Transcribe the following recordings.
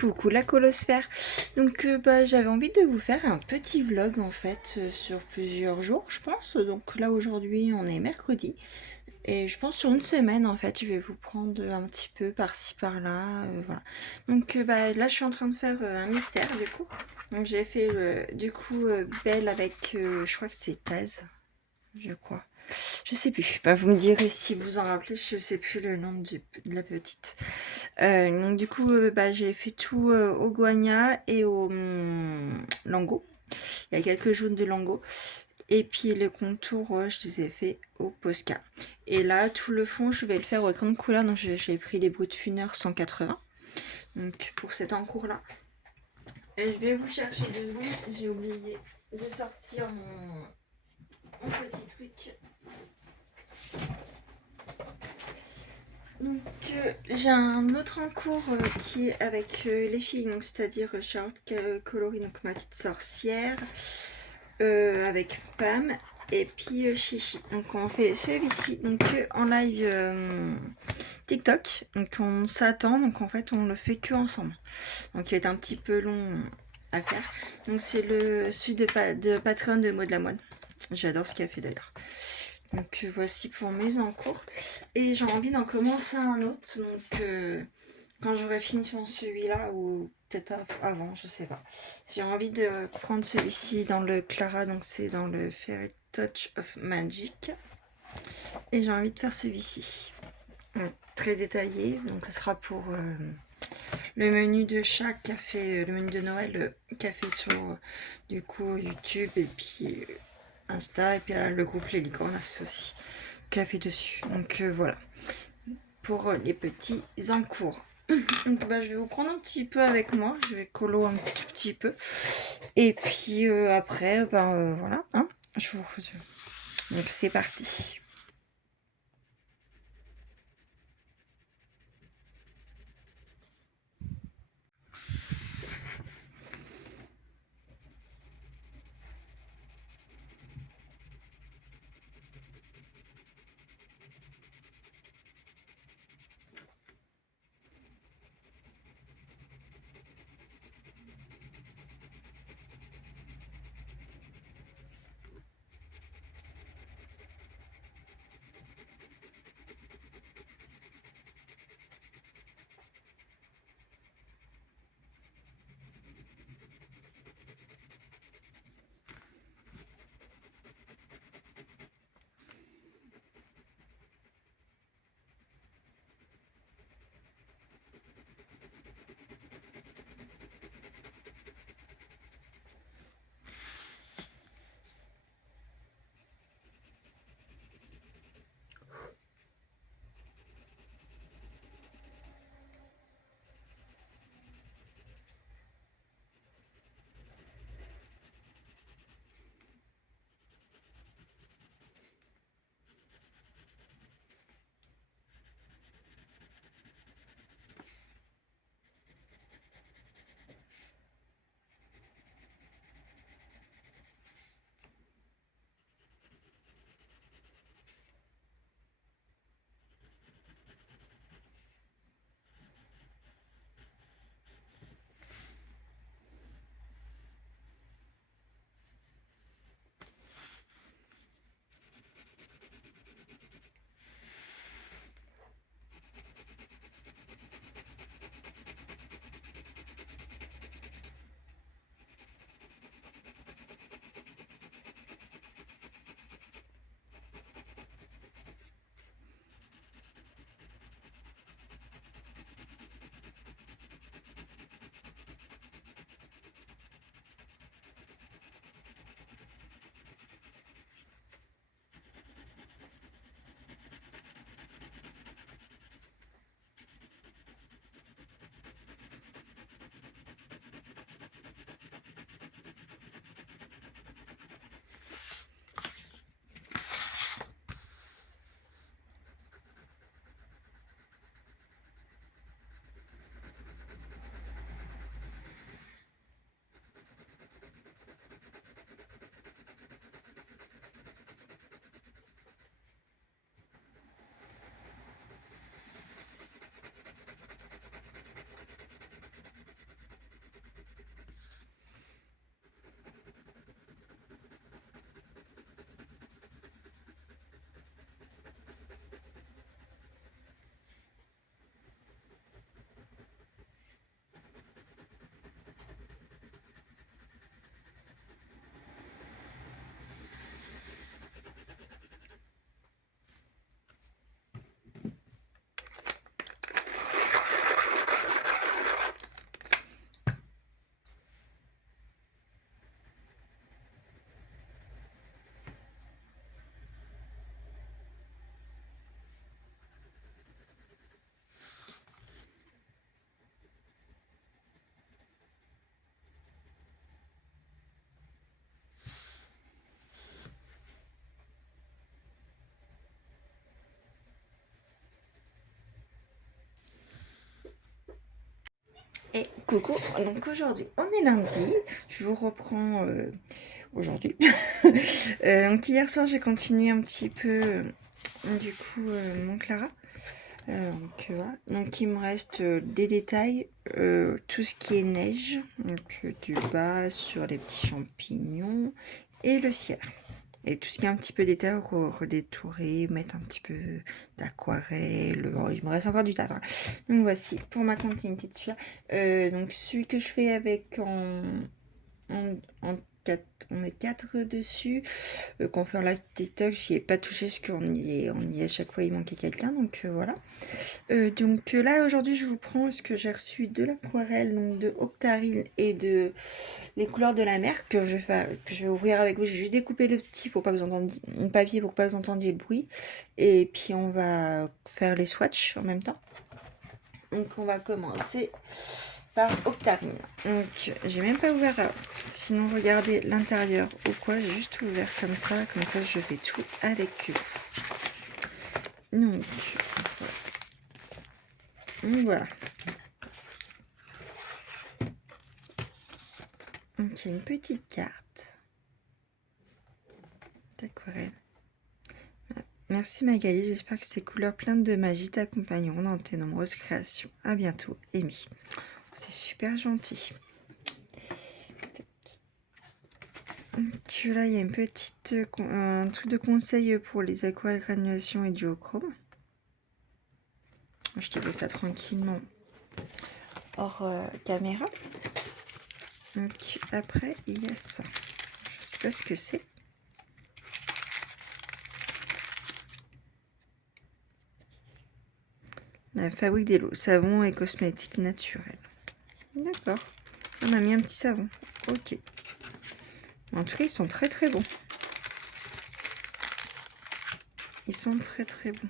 Coucou la colosphère. Donc j'avais envie de vous faire un petit vlog en fait sur plusieurs jours je pense. Donc là aujourd'hui on est mercredi et je pense sur une semaine en fait je vais vous prendre un petit peu par-ci par-là. Voilà. Donc là je suis en train de faire un mystère du coup. Donc j'ai fait du coup Belle avec je crois que c'est Thèse, je crois. Je sais plus. Vous me direz si vous en rappelez, je sais plus le nom de la petite. Donc du coup, j'ai fait tout au guania et au lango. Il y a quelques jaunes de lango. Et puis les contours, je les ai fait au Posca. Et là, tout le fond, je vais le faire au crayon de couleur. Donc j'ai pris les Brutfuner 180. Donc pour cet encours-là. Et je vais vous chercher 2 secondes. J'ai oublié de sortir mon petit truc. Donc j'ai un autre encours qui est avec les filles, donc c'est-à-dire Charlotte Coloris, donc ma petite sorcière, avec Pam et puis Chichi. Donc on fait celui-ci donc en live TikTok. Donc on s'attend, donc en fait on le fait que ensemble. Donc il est un petit peu long à faire. Donc c'est celui de Patreon de Maud Lamoine. J'adore ce qu'elle fait d'ailleurs. Donc voici pour mes encours. Et j'ai envie d'en commencer un autre. Donc quand j'aurai fini sur celui-là, ou peut-être avant, je sais pas. J'ai envie de prendre celui-ci dans le Clara, donc c'est dans le Fairy Touch of Magic. Et j'ai envie de faire celui-ci. Très détaillé. Donc ça sera pour le menu de chat qu'a fait, le menu de Noël qu'a fait sur du coup YouTube et puis Insta. Et puis le groupe Les Licornes aussi qu'a fait dessus. Donc voilà. Pour les petits encours. Donc je vais vous prendre un petit peu avec moi, je vais colo un tout petit peu. Et puis après, voilà, hein, je vous... Donc c'est parti. Et coucou, donc aujourd'hui on est lundi, je vous reprends aujourd'hui. Donc hier soir j'ai continué un petit peu du coup mon Clara. Voilà. Donc il me reste des détails, tout ce qui est neige, donc du bas sur les petits champignons et le ciel. Et tout ce qui est un petit peu détail, redétourer, mettre un petit peu d'aquarelle. Oh, il me reste encore du taf. Hein. Donc voici pour ma continuité de celui-là. Donc celui que je fais avec en 4, on est 4 dessus. Qu'on fait en live TikTok, j'y ai pas touché parce on y est à chaque fois, il manquait quelqu'un. Donc voilà. Donc là aujourd'hui je vous prends ce que j'ai reçu de l'aquarelle, donc de Octarine et de les couleurs de la mer que je vais ouvrir avec vous. J'ai juste découpé le petit pour pas que vous entendiez mon papier pour pas que vous entendiez le bruit. Et puis on va faire les swatchs en même temps. Donc on va commencer par Octarine. Donc j'ai même pas ouvert. Sinon regardez l'intérieur ou quoi. J'ai juste ouvert comme ça. Comme ça je fais tout avec eux. Donc voilà. Donc il y a une petite carte d'aquarelle. Merci Magali, j'espère que ces couleurs pleines de magie t'accompagneront dans tes nombreuses créations. À bientôt, Amy. C'est super gentil. Donc là, il y a une petite un truc de conseil pour les aquarelles granulation et duochrome. Je dirais ça tranquillement hors caméra. Donc après, il y a ça. Je sais pas ce que c'est. La fabrique des lots, savon et cosmétiques naturels. D'accord. On a mis un petit savon. Ok. En tout cas, ils sont très très bons. Ils sont très très bons.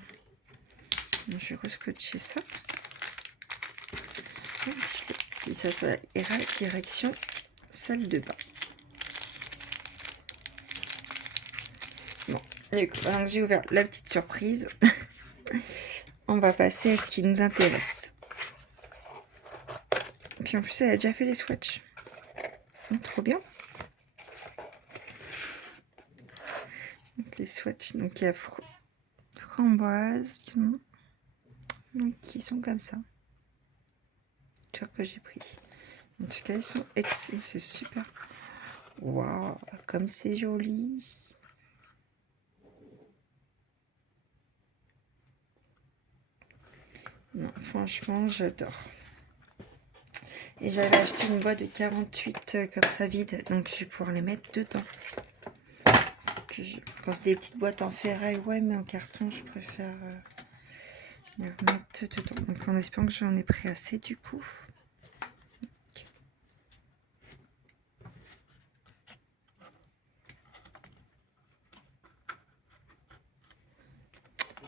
Je vais rescotcher ça. Et ça ira direction salle de bain. Bon, donc j'ai ouvert la petite surprise. On va passer à ce qui nous intéresse. Et puis en plus, elle a déjà fait les swatchs. Trop bien. Donc les swatchs, donc il y a framboise, donc qui sont comme ça. Que j'ai pris. En tout cas, ils sont excellents, c'est super. Waouh, comme c'est joli. Non, franchement, j'adore. Et j'avais acheté une boîte de 48 comme ça vide, donc je vais pouvoir les mettre dedans. Quand c'est des petites boîtes en ferraille, ouais, mais en carton, je préfère les remettre dedans. Donc en espérant que j'en ai pris assez du coup.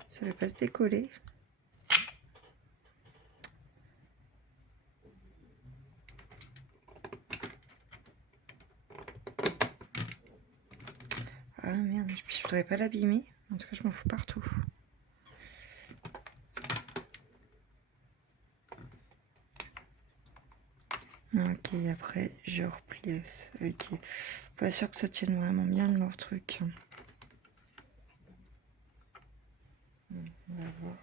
Ça ne va pas se décoller. Ah merde, je voudrais pas l'abîmer. En tout cas, je m'en fous partout. Ok, après, je replie. Ok. Pas sûr que ça tienne vraiment bien leur truc. On va voir.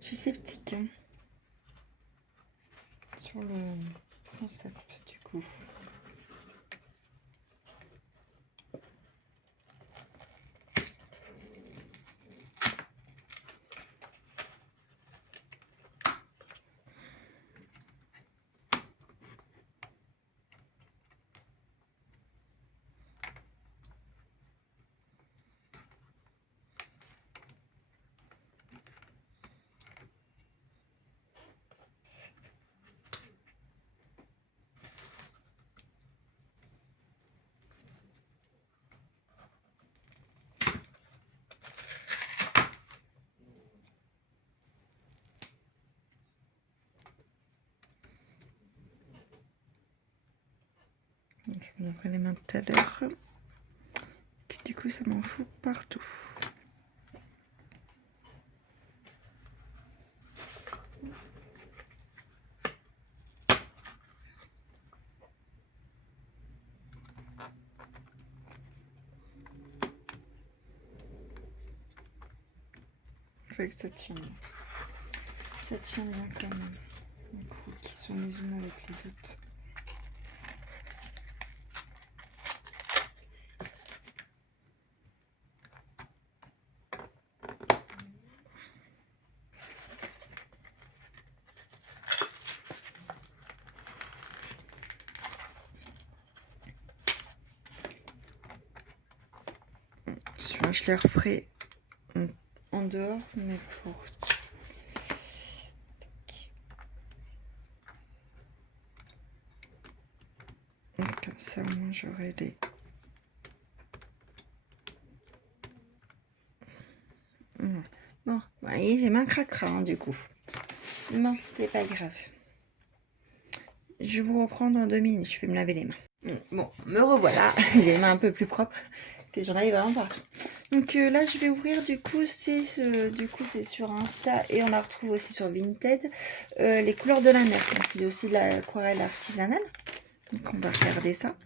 Je suis sceptique hein, sur le concept du coup. Je me laverai les mains tout à l'heure. Du coup, ça m'en fout partout. Fait que ça tient bien. Ça tient bien quand même. Les coups qui sont les unes avec les autres. Celui-là, je les referai en dehors, mais pour... Comme ça, moi, j'aurai les... Bon, vous voyez, j'ai main cracra, hein, du coup. Non, c'est pas grave. Je vous reprends dans 2 minutes, je vais me laver les mains. Bon, me revoilà, j'ai les mains un peu plus propres, que j'en avais vraiment partout. Donc là, je vais ouvrir, du coup, c'est sur Insta et on la retrouve aussi sur Vinted, les couleurs de la mer. C'est aussi de l'aquarelle artisanale. Donc on va regarder ça.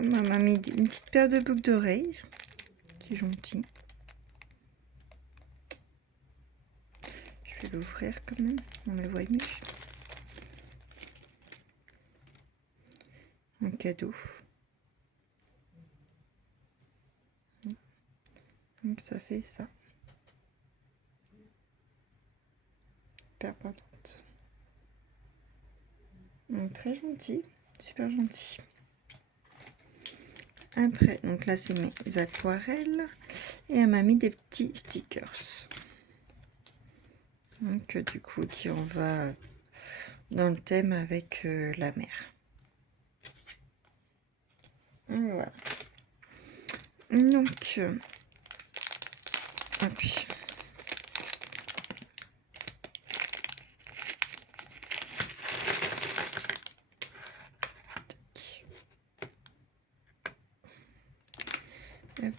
On m'a mis une petite paire de boucles d'oreilles. C'est gentil. Je vais l'ouvrir quand même. On les voit mieux. Un cadeau. Donc ça fait ça. Super pendante. Donc très gentil. Super gentil. Après, donc là c'est mes aquarelles. Et elle m'a mis des petits stickers. Donc du coup qui on va dans le thème avec la mer. Voilà. Donc hop. Hop.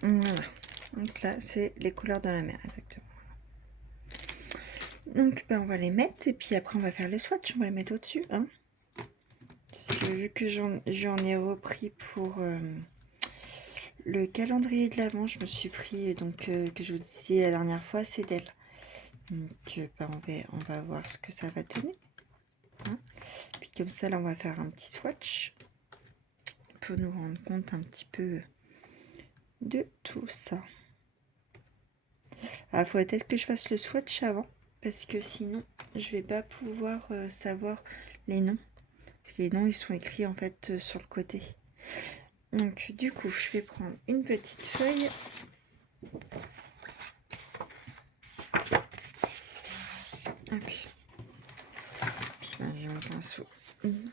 Voilà. Donc là, c'est les couleurs de la mer, exactement. Donc, ben, on va les mettre et puis après, on va faire le swatch. On va les mettre au-dessus. Hein. Vu que j'en ai repris pour le calendrier de l'Avent, je me suis pris, donc, que je vous disais la dernière fois, c'est d'elle. Donc, ben, on va voir ce que ça va donner. Hein. Puis comme ça, là, on va faire un petit swatch pour nous rendre compte un petit peu de tout ça. Il faut peut-être que je fasse le swatch avant, parce que sinon, je vais pas pouvoir savoir les noms. Parce que les noms, ils sont écrits en fait sur le côté. Donc, du coup, je vais prendre une petite feuille. Et puis ben, j'ai mon pinceau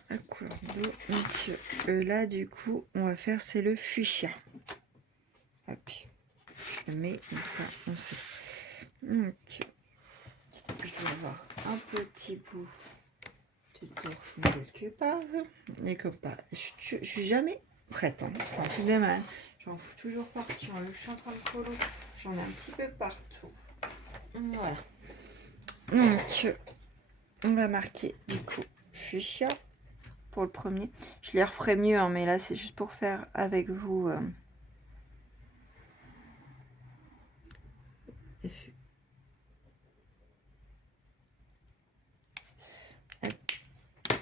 à couleur d'eau. Donc là, du coup, on va faire, c'est le fuchsia. Hop, je le mets comme ça, on sait. Donc, je dois avoir un petit bout de torchon quelque part. Et comme pas, je suis jamais prête. Hein. C'est un truc de mal. J'en fous toujours partout. Je suis en train de colo. J'en ai un petit peu partout. Voilà. Donc, on va marquer du coup fuchsia pour le premier. Je les referai mieux, hein, mais là c'est juste pour faire avec vous.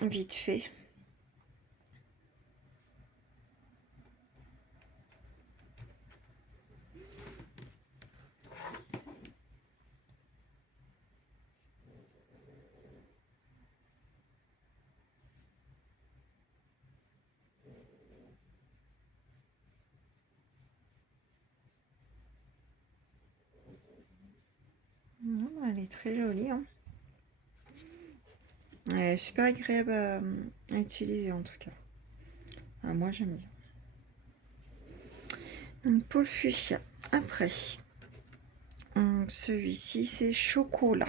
Vite fait. Non, elle est très jolie, hein. Elle est super agréable à utiliser en tout cas. Ah, moi j'aime bien. Donc pour le fuchsia, après, celui-ci c'est chocolat.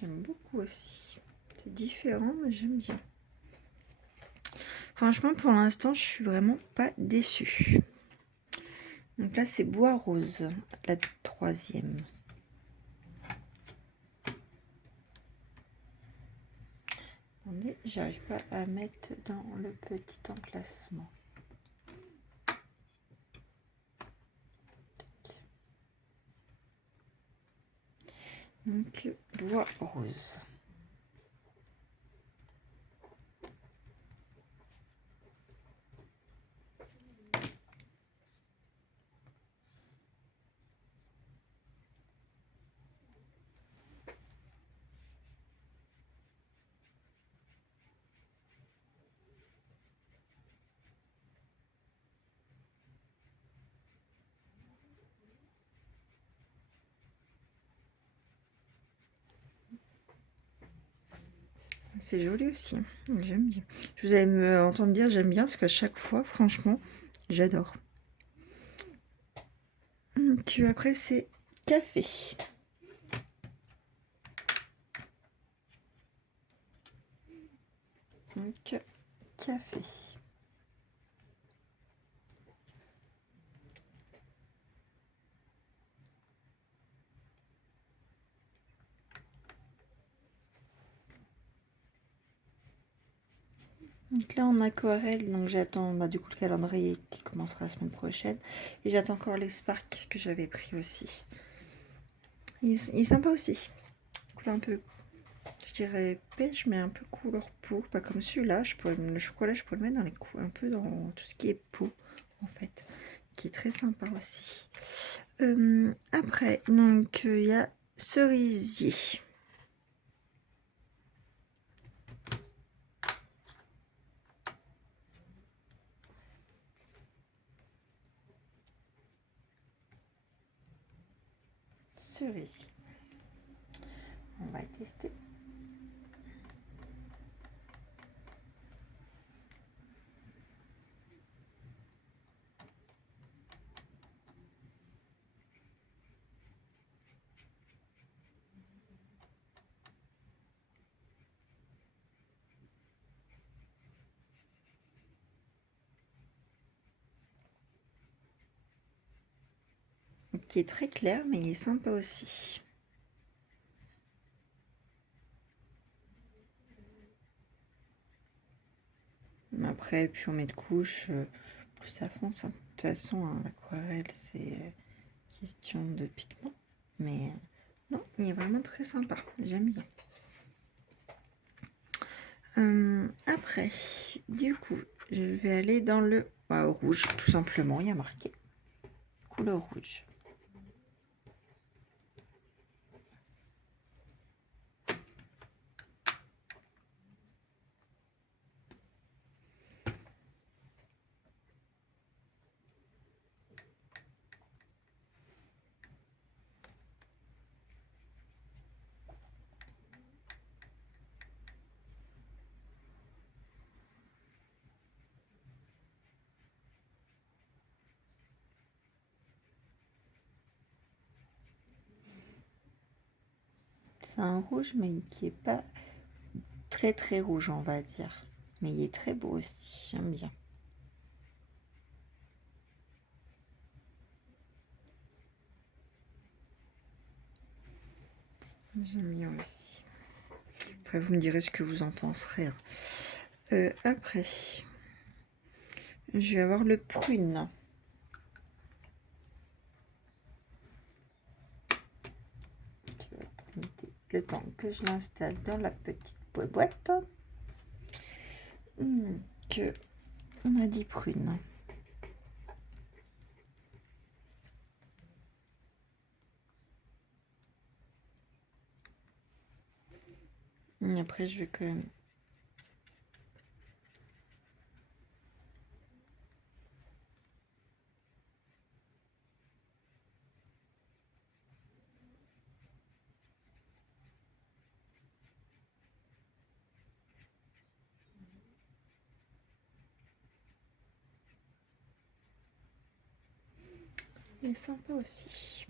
J'aime beaucoup aussi. C'est différent, mais j'aime bien. Franchement, pour l'instant, je suis vraiment pas déçue. Donc là, c'est bois rose, la troisième. Attendez, j'arrive pas à mettre dans le petit emplacement. Donc, bois rose. C'est joli aussi, j'aime bien. Je vous allez me entendre dire j'aime bien parce qu'à chaque fois, franchement, j'adore. Donc après c'est café. Donc café. Donc là en aquarelle, donc j'attends du coup le calendrier qui commencera la semaine prochaine. Et j'attends encore les Spark que j'avais pris aussi. Il est sympa aussi. Couleur un peu, je dirais beige, mais un peu couleur peau. Pas comme celui-là. Le chocolat, je pourrais le mettre dans les coups, un peu dans tout ce qui est peau en fait. Qui est très sympa aussi. Après, donc il y a cerisier. Cerisier. On va tester. Qui est très clair, mais il est sympa aussi. Après, plus on met de couches, plus ça fonce. De toute façon, hein, l'aquarelle, c'est question de pigment. Mais non, il est vraiment très sympa. J'aime bien. Après, du coup, je vais aller dans le rouge, tout simplement. Il y a marqué couleur rouge. C'est un rouge, mais qui est pas très très rouge, on va dire. Mais il est très beau aussi, j'aime bien. J'aime bien aussi. Après, vous me direz ce que vous en penserez. Après, je vais avoir le prune. Je vais attendre le temps que je l'installe dans la petite boîte. Donc, on a dit prune. Et après, je vais quand même... Il est sympa aussi.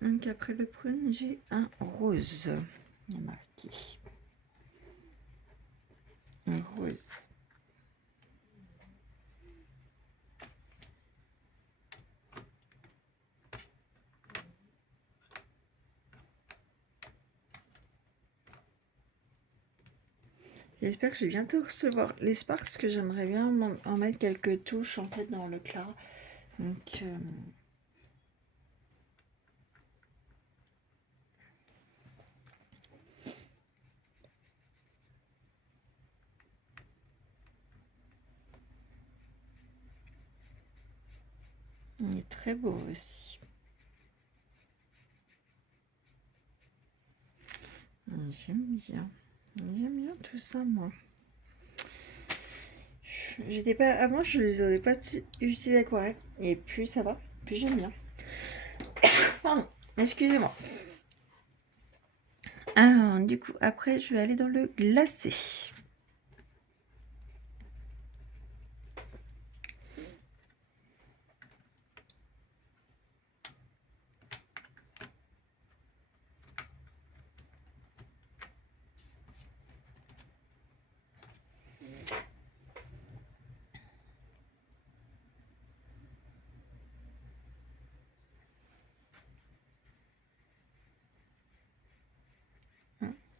Donc après le prune, j'ai un rose. Il y a marqué. Un rose. J'espère que je vais bientôt recevoir les sparks, parce que j'aimerais bien en mettre quelques touches en fait dans le clair. Donc il est très beau aussi. J'aime bien. J'aime bien tout ça, moi. J'étais pas avant, je les aurais pas utilisé aquarelle, et puis ça va, puis j'aime bien. Pardon, excusez-moi. Ah, du coup, après, je vais aller dans le glacé.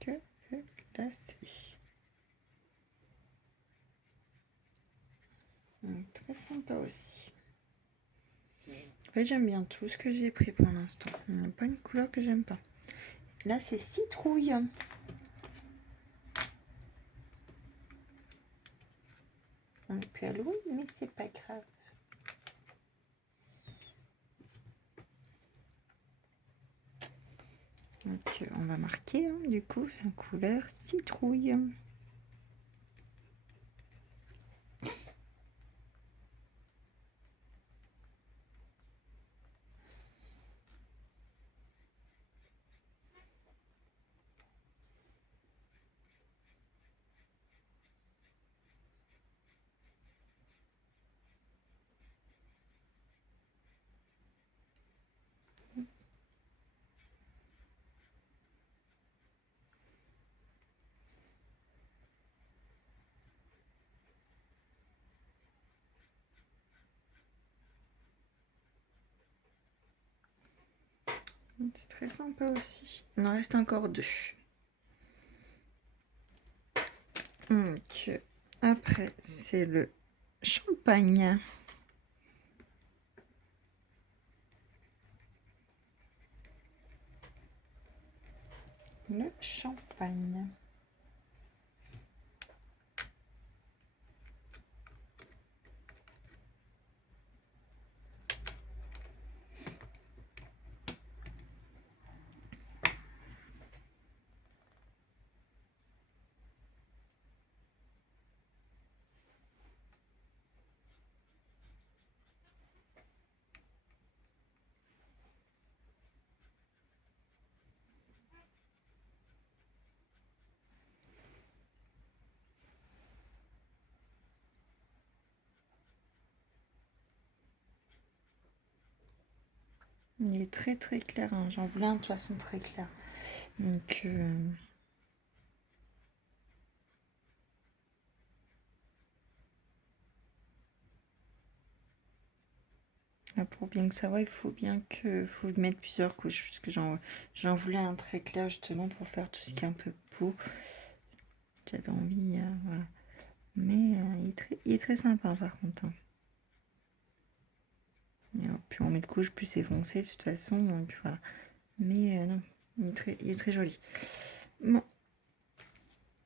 Que le glacé. Très sympa aussi. En fait, j'aime bien tout ce que j'ai pris pour l'instant. Il n'y a pas une couleur que j'aime pas. Là, c'est citrouille. On est plus à Halloween, mais c'est pas grave. Donc, on va marquer, hein, du coup, en couleur citrouille. C'est très sympa aussi. Il en reste encore deux. Donc, après, c'est le champagne. Le champagne. Il est très très clair, hein. J'en voulais un de toute façon très clair. Donc, là, pour pour bien que ça va, il faut bien que faut mettre plusieurs couches, parce que j'en voulais un très clair justement pour faire tout ce qui est un peu peau. J'avais envie, voilà. Mais il est très sympa par contre. Hein. Et, plus on met de couches, plus c'est foncé de toute façon, donc voilà. Mais non, il est très joli. Bon.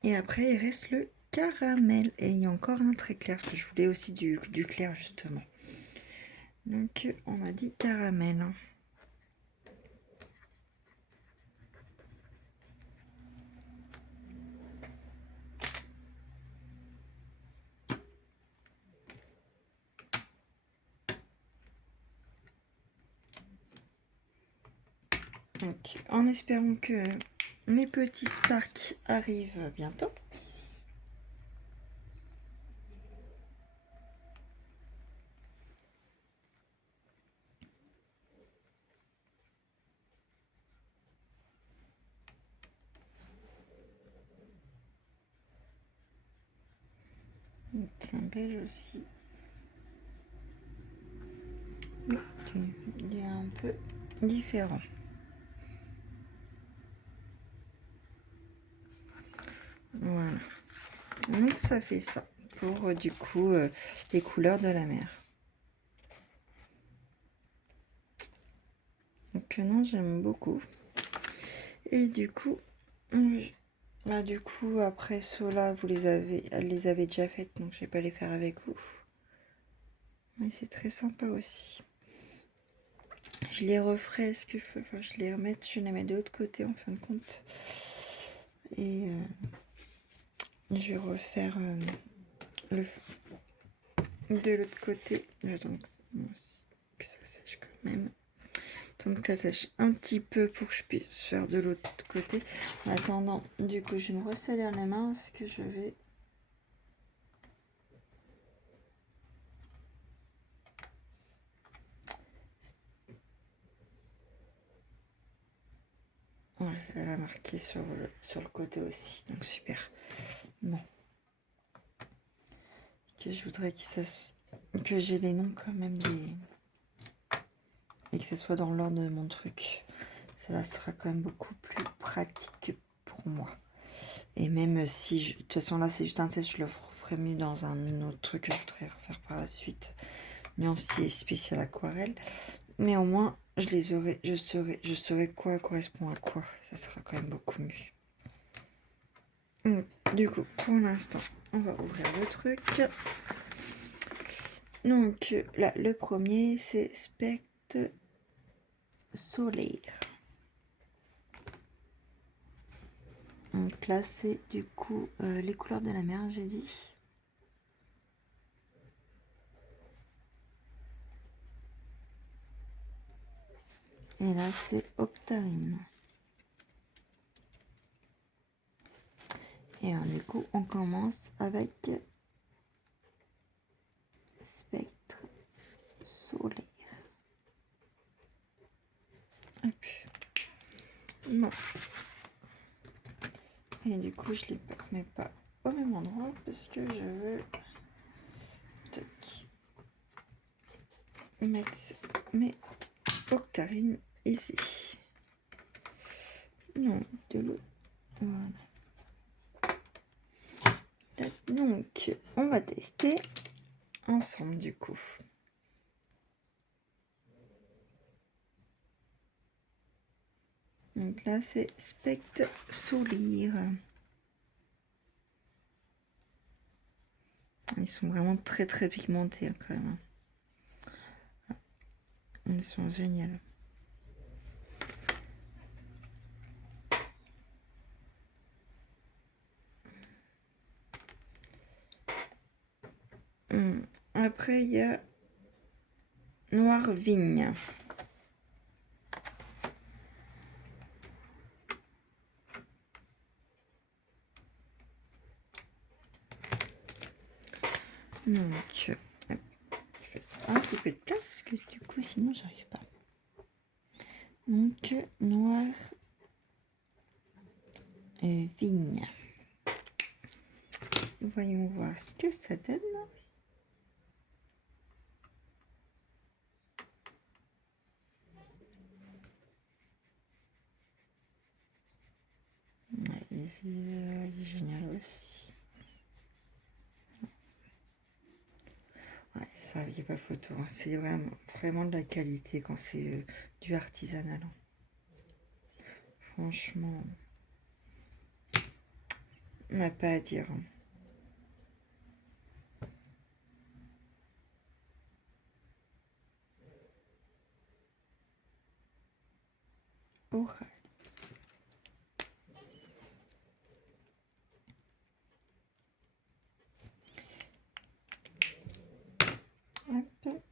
Et après, il reste le caramel. Et il y a encore un très clair, parce que je voulais aussi du clair justement. Donc on a dit caramel. Hein. Donc, en espérant que mes petits sparks arrivent bientôt. C'est un beige aussi. Mais il est un peu différent. Voilà. Donc ça fait ça pour du coup les couleurs de la mer. Donc non, j'aime beaucoup. Et du coup, là du coup après ceux-là, elle les avait déjà faites, donc je vais pas les faire avec vous. Mais c'est très sympa aussi. Je les referai, enfin je les mets de l'autre côté en fin de compte. Et je vais refaire de l'autre côté. J'attends que ça sèche quand même. Donc ça sèche un petit peu pour que je puisse faire de l'autre côté. En attendant, du coup, je vais me ressalir les mains parce que je vais... Ouais, elle a marqué sur le côté aussi, donc super. Bon. Que je voudrais que j'ai les noms quand même des... Et que ce soit dans l'ordre de mon truc. Ça sera quand même beaucoup plus pratique pour moi. Et même si, de toute façon là c'est juste un test, je le ferai mieux dans un autre truc que je voudrais refaire par la suite. Mais en spécial aquarelle. Mais au moins, je saurai quoi correspond à quoi. Ça sera quand même beaucoup mieux. Du coup, pour l'instant, on va ouvrir le truc. Donc là, le premier, c'est Spectre Solaire. Donc là, c'est du coup les couleurs de la mer, j'ai dit. Et là, c'est Octarine. Et du coup, on commence avec Spectre Solaire. Hop. Bon. Et du coup, je les mets pas au même endroit parce que je veux mettre mes octarines ici. Non, de l'eau. Voilà. Donc, on va tester ensemble du coup. Donc là, c'est Spectre Solaire. Ils sont vraiment très très pigmentés quand même. Ils sont géniaux. Après, il y a Noir Vigne. Donc, je fais ça un petit peu de place, parce que du coup, sinon, j'arrive pas. Donc, Noir Vigne. Voyons voir ce que ça donne. il est génial aussi. Ouais, ça, il n'y a pas photo. Hein. C'est vraiment de la qualité quand c'est du artisanal. Hein. Franchement, on n'a pas à dire. Hein. Oralis. Hop.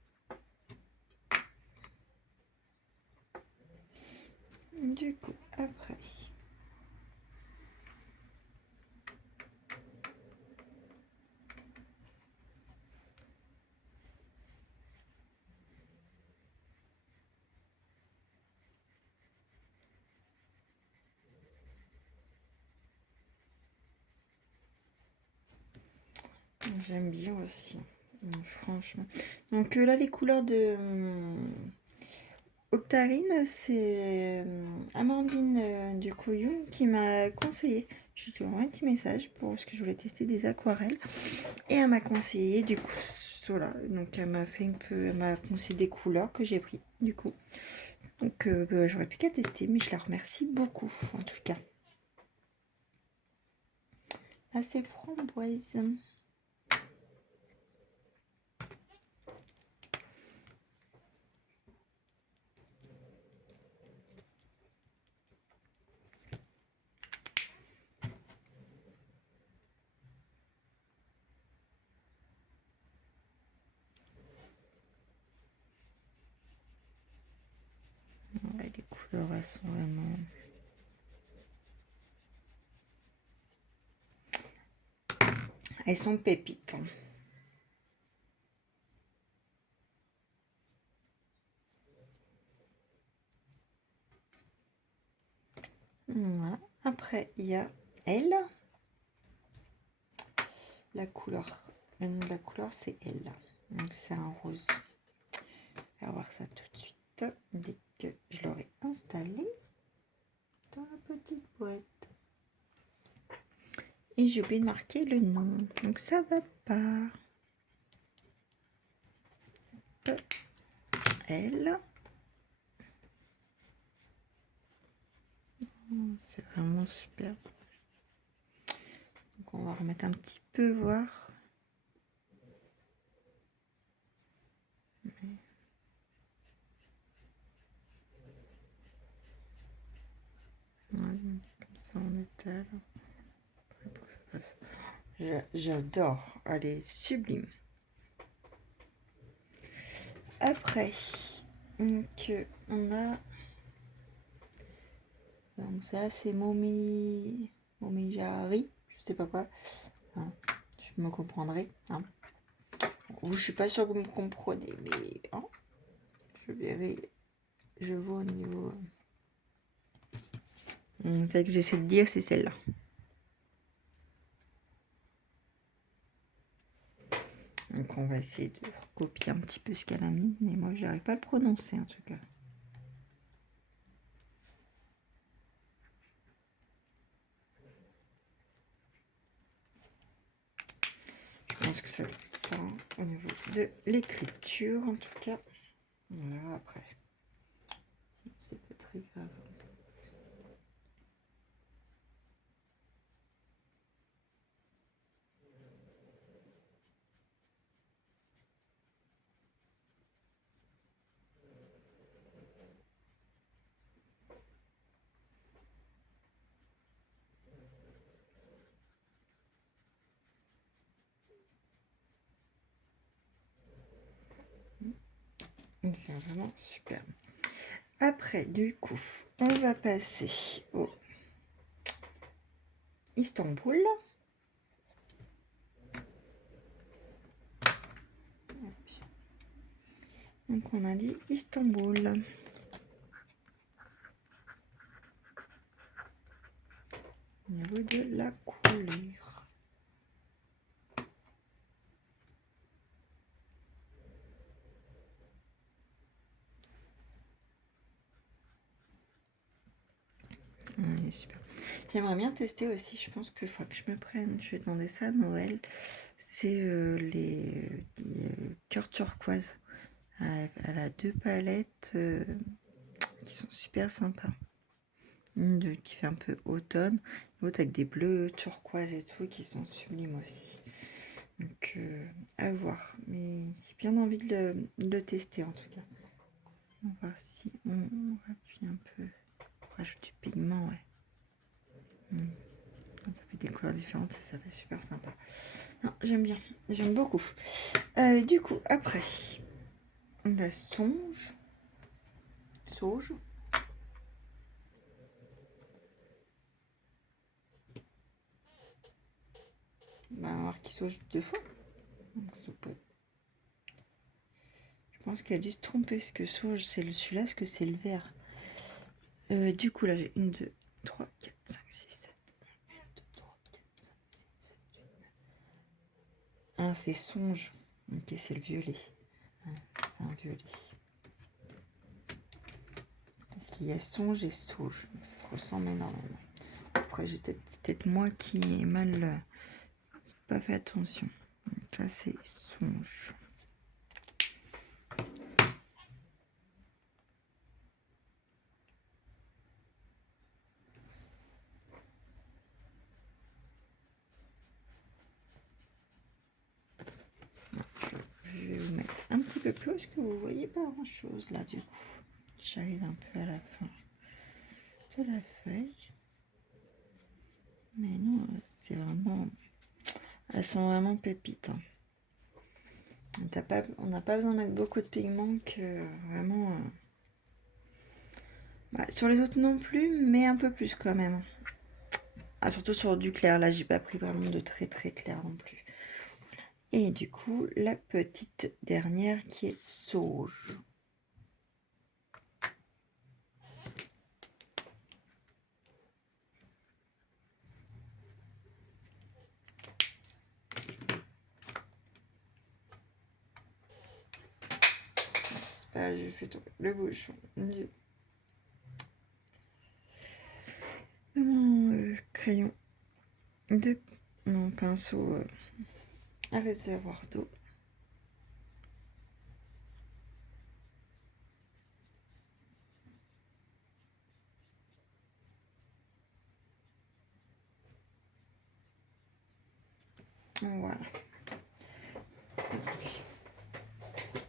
Du coup, après. J'aime bien aussi. Franchement. Donc là, les couleurs de Octarine, c'est Amandine du coup Youn qui m'a conseillé. Je lui ai envoyé un petit message parce que je voulais tester des aquarelles. Et elle m'a conseillé du coup cela. Donc elle m'a fait elle m'a conseillé des couleurs que j'ai pris du coup. Donc j'aurais plus qu'à tester, mais je la remercie beaucoup en tout cas. Là c'est framboise. Ouais, les couleurs elles sont vraiment... Elles sont pépites. Voilà. Après, il y a elle. La couleur, c'est elle. Donc c'est un rose. On va voir ça tout de suite dès que je l'aurai installé dans la petite boîte. Et j'ai oublié de marquer le nom. Donc ça va pas. Elle. C'est vraiment super. Donc on va remettre un petit peu voir. Voilà, comme ça on étale. Pour que ça passe. J'adore. Elle est sublime. Après, donc on a... Donc ça c'est Momijari, je sais pas quoi. Hein, je me comprendrai. Hein. Bon, je suis pas sûre que vous me comprenez, mais hein, je verrai. Je vois au niveau. Celle que j'essaie de dire, c'est celle-là. Donc on va essayer de recopier un petit peu ce qu'elle a mis, mais moi j'arrive pas à le prononcer en tout cas. Je pense que ça doit être ça hein, au niveau de l'écriture en tout cas. On verra après. C'est pas très grave. C'est vraiment super. Après, du coup, on va passer au Istanbul. Donc on a dit Istanbul. Au niveau de la couleur. Ouais, super. J'aimerais bien tester aussi, je pense qu'il faudra que je me prenne, je vais demander ça à Noël. C'est les cœurs turquoise. Elle a 2 palettes qui sont super sympas. Une qui fait un peu automne, l'autre avec des bleus turquoise et tout qui sont sublimes aussi. Donc à voir, mais j'ai bien envie de le tester en tout cas. On va voir si on appuie un peu, on rajoute du pigment, ouais. Ça fait des couleurs différentes et ça fait super sympa. Non, j'aime bien, j'aime beaucoup. Du coup, après, on a sauge. Bah, on va voir qu'il sauge 2 fois. Donc, je pense qu'elle a dû se tromper, parce que sauge, c'est celui-là, parce que c'est le vert. Du coup, là, j'ai 1, 2, 3, 4, 5, 6, 7. 1, 2, 3, 4, 5, 6, 7, 8, 9. Ah, c'est songe. Ok, c'est le violet. C'est un violet. Parce qu'il y a songe et sauge. Donc ça se ressemble énormément. Après, j'ai peut-être moi qui ai mal pas fait attention. Donc là, c'est songe. Je vais vous mettre un petit peu plus parce que vous voyez pas grand chose là du coup. J'arrive un peu à la fin de la feuille. Mais non, c'est vraiment... Elles sont vraiment pépites. Hein. On n'a pas besoin de mettre beaucoup de pigments que vraiment... Bah, sur les autres non plus, mais un peu plus quand même. Ah, surtout sur du clair, là j'ai pas pris vraiment de très très clair non plus. Et du coup, la petite dernière qui est sauge. C'est pas, je fais tomber le bouchon de mon crayon, de mon pinceau à réservoir d'eau. Voilà.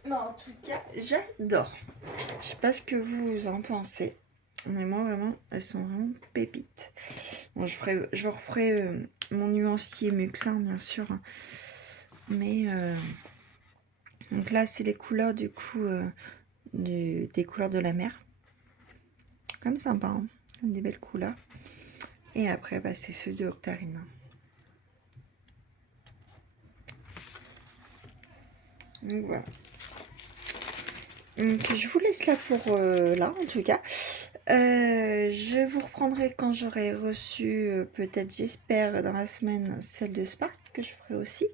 Mais en tout cas, j'adore. Je sais pas ce que vous en pensez. Mais moi, vraiment, elles sont vraiment pépites. Bon, je referai mon nuancier Muxin, bien sûr. Hein. Mais, donc là, c'est les couleurs, du coup, des couleurs de la mer. Comme sympa, hein. Comme des belles couleurs. Et après, bah, c'est ceux de Octarine. Donc voilà. Donc je vous laisse là pour là en tout cas. Je vous reprendrai quand j'aurai reçu, peut-être j'espère dans la semaine, celle de Spark que je ferai aussi.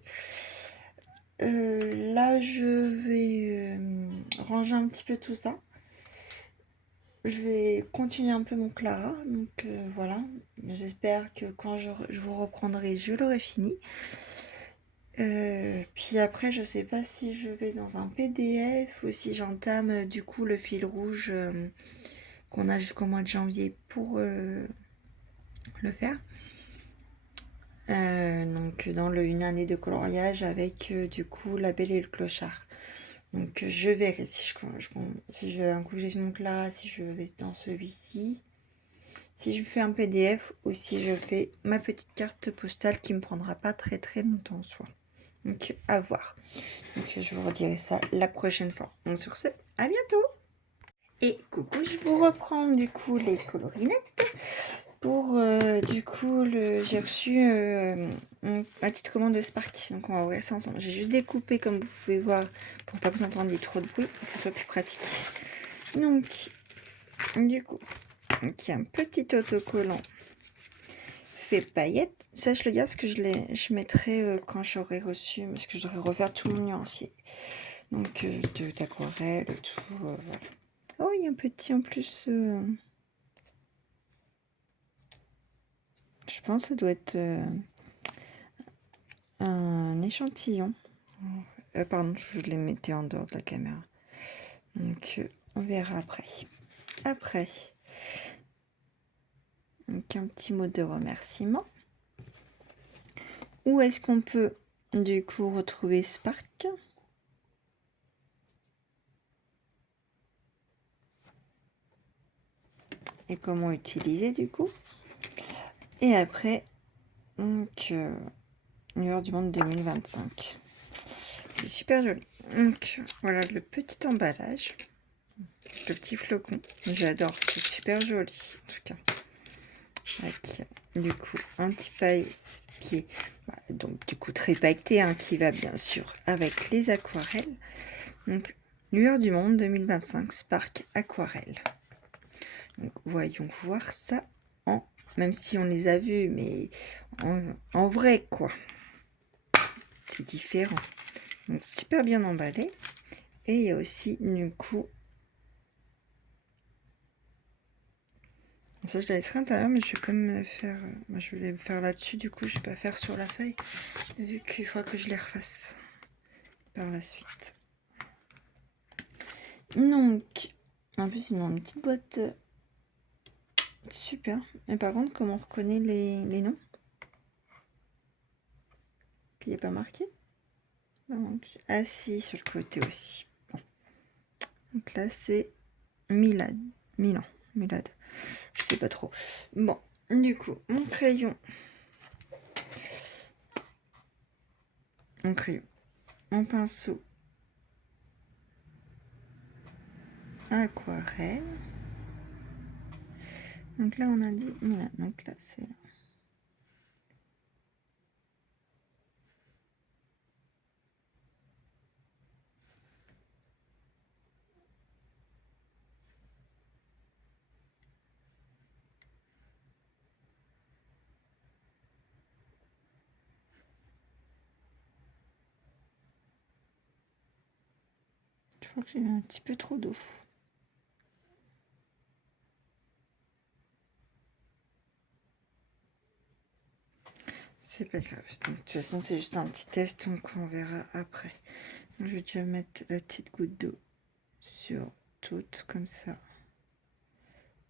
Là je vais ranger un petit peu tout ça. Je vais continuer un peu mon Clara. Donc voilà. J'espère que quand je vous reprendrai, je l'aurai fini. Puis après, je sais pas si je vais dans un PDF ou si j'entame du coup le fil rouge qu'on a jusqu'au mois de janvier pour le faire. Donc dans une année de coloriage avec du coup la Belle et le Clochard. Donc je verrai si si je un coup j'ai mon Clara, si je vais dans celui-ci, si je fais un PDF ou si je fais ma petite carte postale qui me prendra pas très très longtemps en soi. Donc à voir. Donc je vous redirai ça la prochaine fois. Donc sur ce, à bientôt. Et coucou, je vous reprends du coup les colorinettes. Pour du coup, j'ai reçu ma petite commande de Spark. Donc on va ouvrir ça ensemble. J'ai juste découpé comme vous pouvez voir pour pas que vous entendiez trop de bruit et que ce soit plus pratique. Donc du coup, il y a un petit autocollant fait paillettes. Ça je le garde parce que je mettrai quand j'aurai reçu, parce que j'aurai refaire tout le nuancier. Donc d'aquarelle, tout. Voilà. Oh, il y a un petit en plus. Je pense que ça doit être un échantillon. Pardon, je les mettais en dehors de la caméra. Donc, on verra après. Donc, un petit mot de remerciement. Où est-ce qu'on peut, du coup, retrouver Spark ? Et comment utiliser, du coup ? Et après, donc, Lueur du Monde 2025. C'est super joli. Donc, voilà le petit emballage. Le petit flocon. J'adore, c'est super joli, en tout cas. Avec, du coup, un petit paille qui est donc du coup très pailleté, hein, qui va bien sûr avec les aquarelles. Donc, Lueur du Monde 2025 Spark Aquarelle. Donc, voyons voir ça en, même si on les a vus, mais en vrai, quoi. C'est différent. Donc, super bien emballé. Et il y a aussi, du coup, ça je la laisserai à l'intérieur, mais je vais quand même faire, moi je vais le faire là-dessus, du coup je vais pas faire sur la feuille, vu qu'il faudra que je les refasse par la suite. Donc, en plus ils ont une petite boîte super. Et par contre, comment on reconnaît les noms qu'il n'y a pas marqué? Ah si, sur le côté aussi. Bon. Donc là c'est Milad. Milad. Je sais pas trop. Bon, du coup, mon crayon, mon pinceau, aquarelle. Donc là, on a dit Milad. Donc là, c'est là. Je crois que j'ai un petit peu trop d'eau. C'est pas grave. Donc, de toute façon, c'est juste un petit test, donc on verra après. Je vais déjà mettre la petite goutte d'eau sur toutes, comme ça.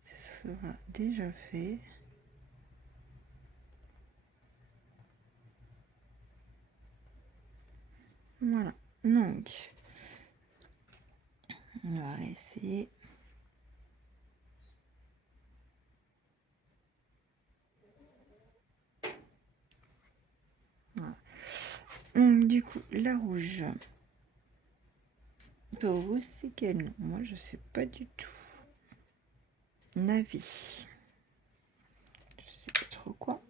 Ça sera déjà fait. Voilà. Donc, on va essayer. Voilà. Du coup, la rouge. Pour vous, c'est quel nom? Moi, je sais pas du tout. Navi. Je sais pas trop quoi.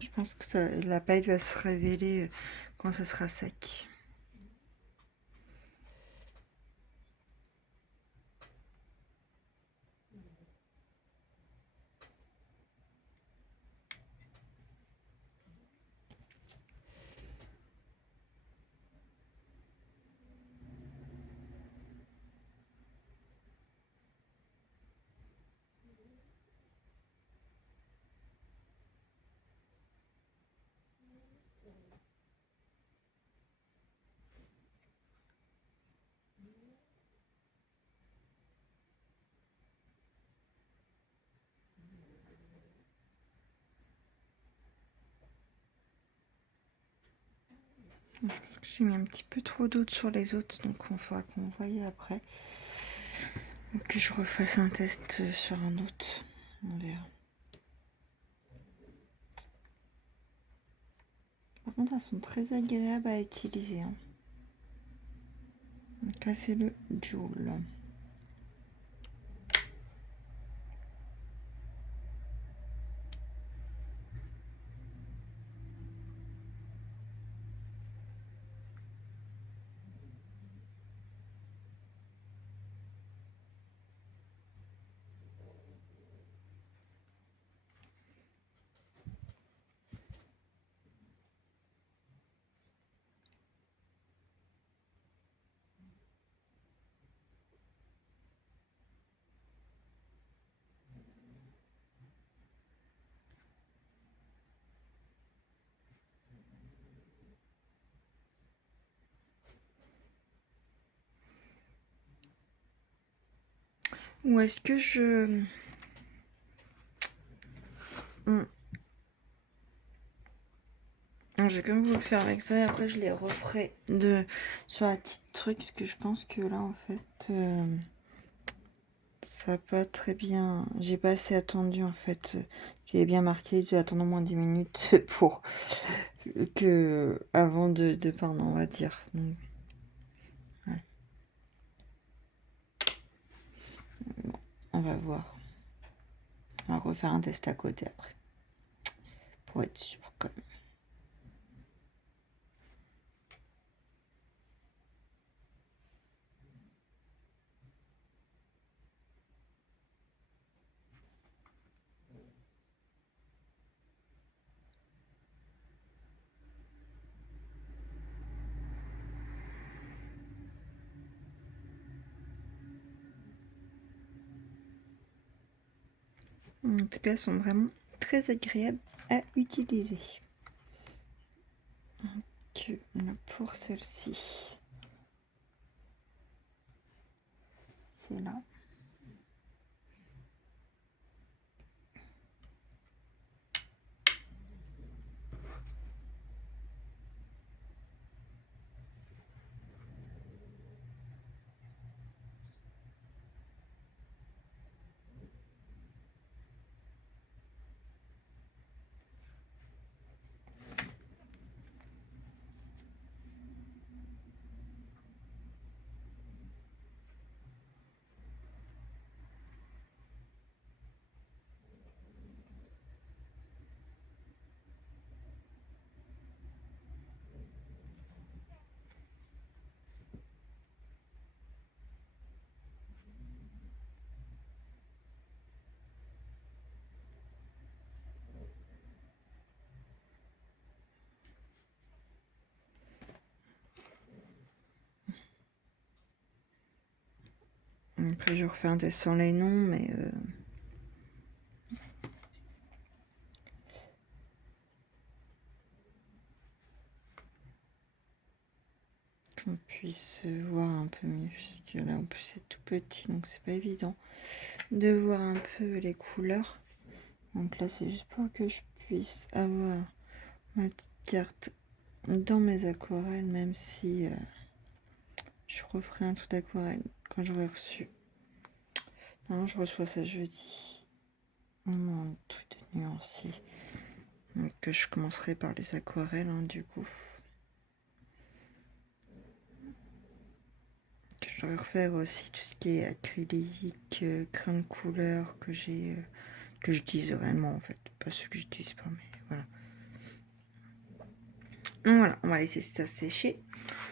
Je pense que ça, la paille va se révéler quand ça sera sec. Je pense que j'ai mis un petit peu trop d'eau sur les autres, donc on fera qu'on voie après. Donc que je refasse un test sur un autre. On verra. Par contre, elles sont très agréables à utiliser. Hein. Donc là, c'est le Joule. Ou est-ce que je... Je vais quand même vous le faire avec ça et après je les referai sur la petite truc parce que je pense que là en fait ça n'a pas très bien... J'ai pas assez attendu en fait. J'avais bien marqué, j'ai attendu au moins 10 minutes pour que... avant de parler on va dire. Donc, ouais. Bon, on va voir. On va refaire un test à côté après. Pour être sûr quand même. En tout cas, elles sont vraiment très agréables à utiliser. Donc, pour celle-ci, c'est là. Après, je refais un test sans les noms, mais... qu'on puisse voir un peu mieux. Parce que là, en plus, c'est tout petit, donc c'est pas évident de voir un peu les couleurs. Donc là, c'est juste pour que je puisse avoir ma petite carte dans mes aquarelles, même si je referai un tout aquarelle quand j'aurai reçu. Non, je reçois ça jeudi. Un truc de nuancier. Donc je commencerai par les aquarelles, hein, du coup. Je devrais refaire aussi tout ce qui est acrylique, crayon de couleur que j'utilise réellement en fait. Pas ceux que j'utilise pas, mais voilà. Donc voilà, on va laisser ça sécher.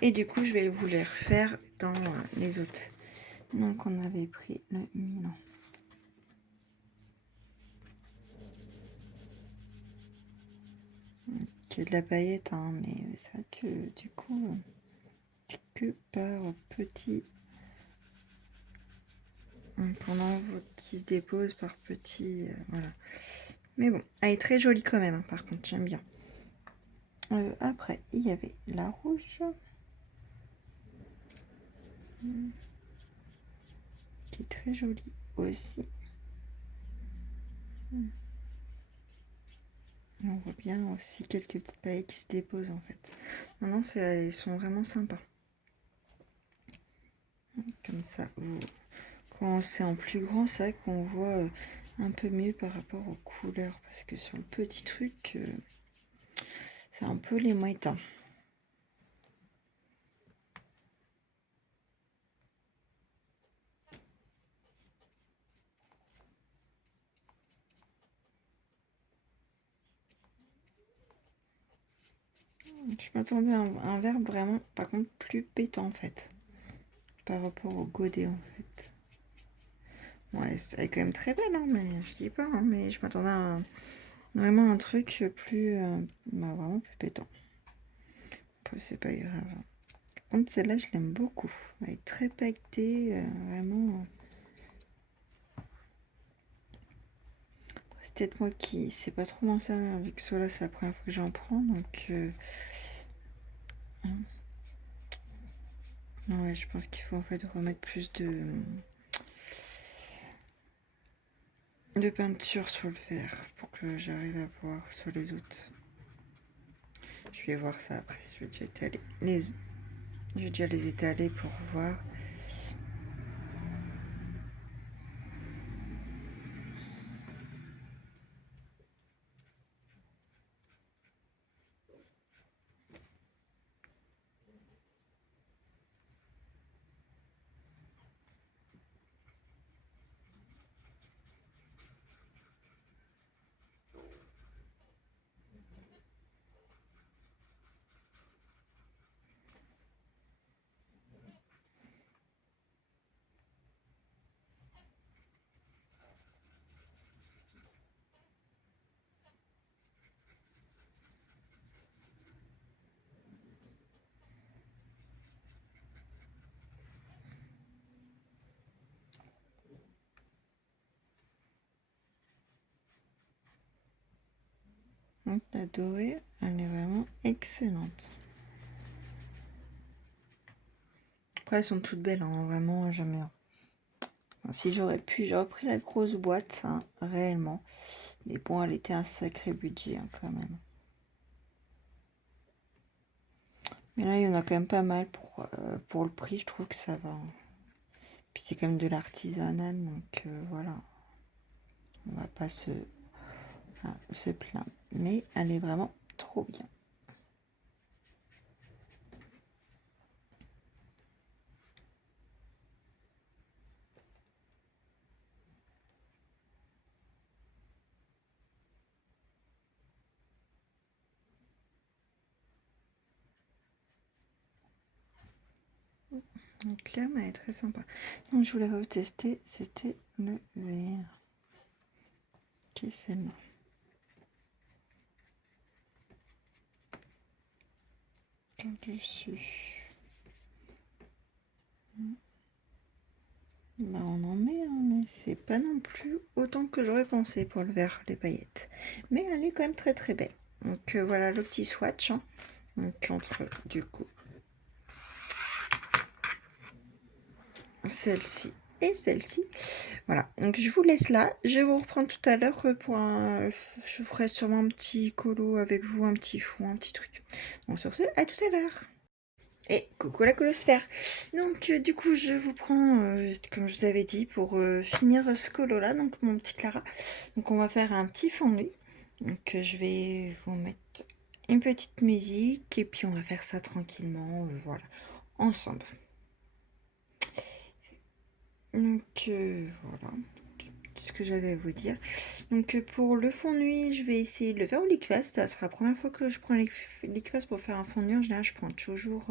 Et du coup, je vais vous les refaire dans les autres. Donc on avait pris le Milan. Qui est de la paillette, hein, mais c'est vrai que du coup, que par petit... pendant qui se dépose par petit... voilà. Mais bon, elle est très jolie quand même, hein, par contre, j'aime bien. Après, il y avait la rouge. Qui est très jolie aussi. On voit bien aussi quelques petites paillettes qui se déposent en fait. Non, non, elles sont vraiment sympas. Comme ça, quand c'est en plus grand, c'est vrai qu'on voit un peu mieux par rapport aux couleurs. Parce que sur le petit truc, c'est un peu les mouettes. Hein. Je m'attendais à un verre vraiment, par contre, plus pétant en fait. Par rapport au godet en fait. Ouais, elle est quand même très belle, hein, mais je dis pas, hein, mais je m'attendais à vraiment un truc plus, vraiment plus pétant. Après, c'est pas grave. Par contre, celle-là, je l'aime beaucoup. Elle est très paquetée, vraiment. C'est peut-être moi qui sais pas trop m'en servir avec cela, c'est la première fois que j'en prends, donc... ouais, je pense qu'il faut en fait remettre plus de... de peinture sur le verre pour que j'arrive à voir sur les autres. Je vais voir ça après. Je vais déjà étaler je vais déjà les étaler pour voir. Donc la dorée, elle est vraiment excellente. Après, elles sont toutes belles, hein, vraiment, j'aime bien. Enfin, si j'aurais pu, j'aurais pris la grosse boîte, hein, réellement. Mais bon, elle était un sacré budget, hein, quand même. Mais là, il y en a quand même pas mal pour le prix, je trouve que ça va. Puis c'est quand même de l'artisanal, donc voilà. On va pas se plaindre. Mais elle est vraiment trop bien. Donc là, elle est très sympa. Donc je voulais retester, c'était le vert. Qui est celle-là? Dessus. Bah on en met, hein, mais c'est pas non plus autant que j'aurais pensé pour le vert, les paillettes. Mais elle est quand même très très belle. Donc voilà le petit swatch. Hein. Donc entre du coup celle-ci et celle-ci. Voilà, donc je vous laisse là. Je vais vous reprendre tout à l'heure pour un... Je ferai sûrement un petit colo avec vous, un petit fond, un petit truc. Donc sur ce, à tout à l'heure. Et coucou la colosphère. Donc du coup je vous prends, comme je vous avais dit, pour finir ce colo là, donc mon petit Clara. Donc on va faire un petit fondu. Donc je vais vous mettre une petite musique et puis on va faire ça tranquillement, voilà, ensemble. Donc voilà ce que j'avais à vous dire. Donc pour le fond de nuit, je vais essayer de le faire au liqueface. Ça sera la première fois que je prends liqueface pour faire un fond de nuit. En général, je prends toujours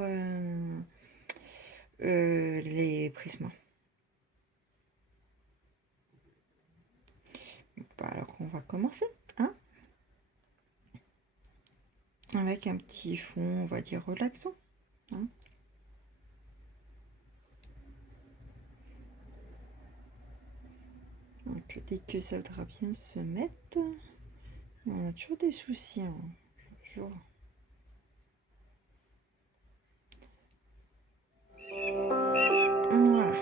les prismes. Bah, alors on va commencer, hein, avec un petit fond, on va dire relaxant. Hein. Donc dès que ça voudra bien se mettre, on a toujours des soucis. Hein. Toujours. Voilà.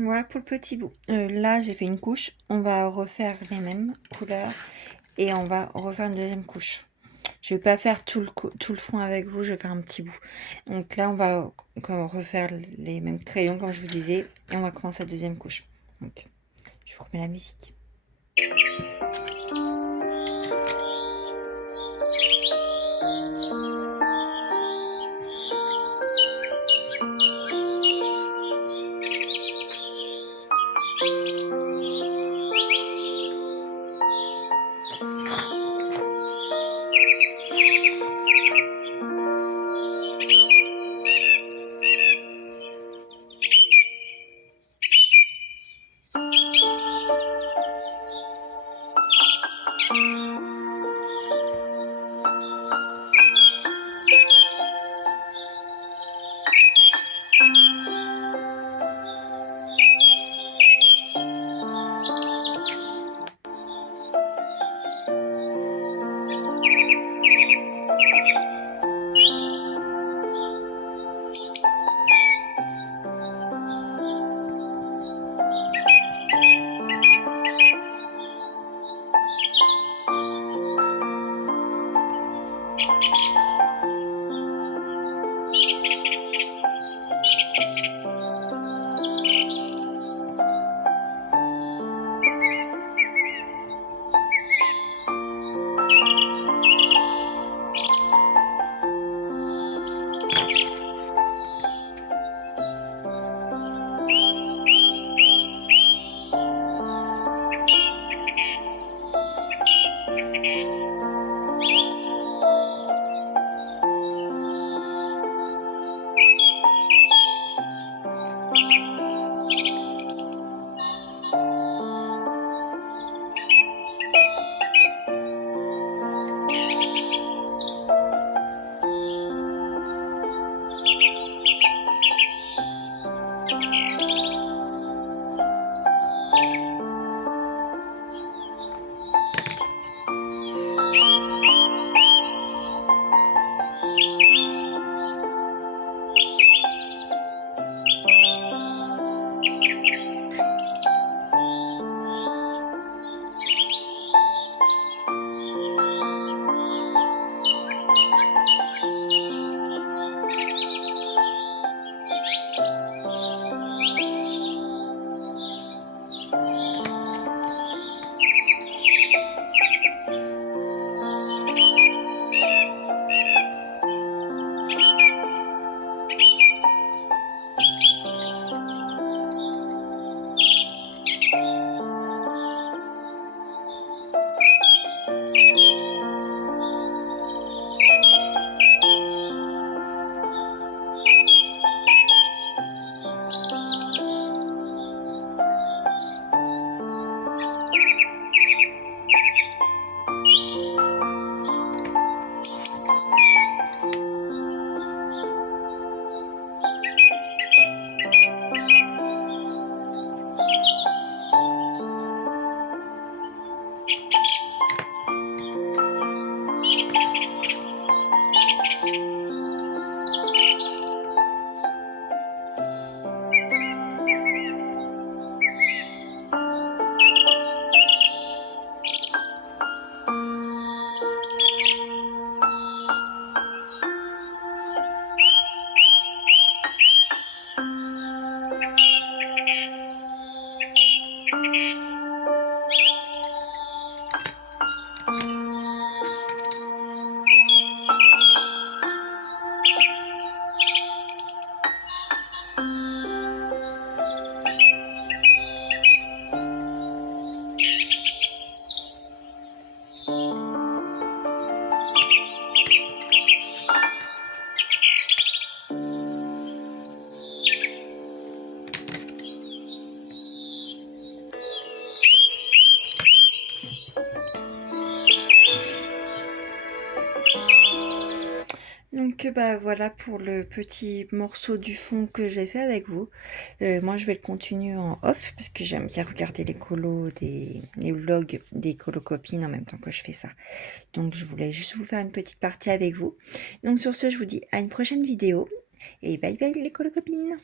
Voilà pour le petit bout. Là, j'ai fait une couche. On va refaire les mêmes couleurs et on va refaire une deuxième couche. Je vais pas faire tout le fond avec vous, je vais faire un petit bout. Donc là, on va refaire les mêmes crayons, comme je vous disais, et on va commencer la deuxième couche. Donc, je vous remets la musique. Donc bah voilà pour le petit morceau du fond que j'ai fait avec vous. Moi je vais le continuer en off parce que j'aime bien regarder les vlogs des colocopines en même temps que je fais ça. Donc je voulais juste vous faire une petite partie avec vous. Donc sur ce je vous dis à une prochaine vidéo et bye bye les colocopines.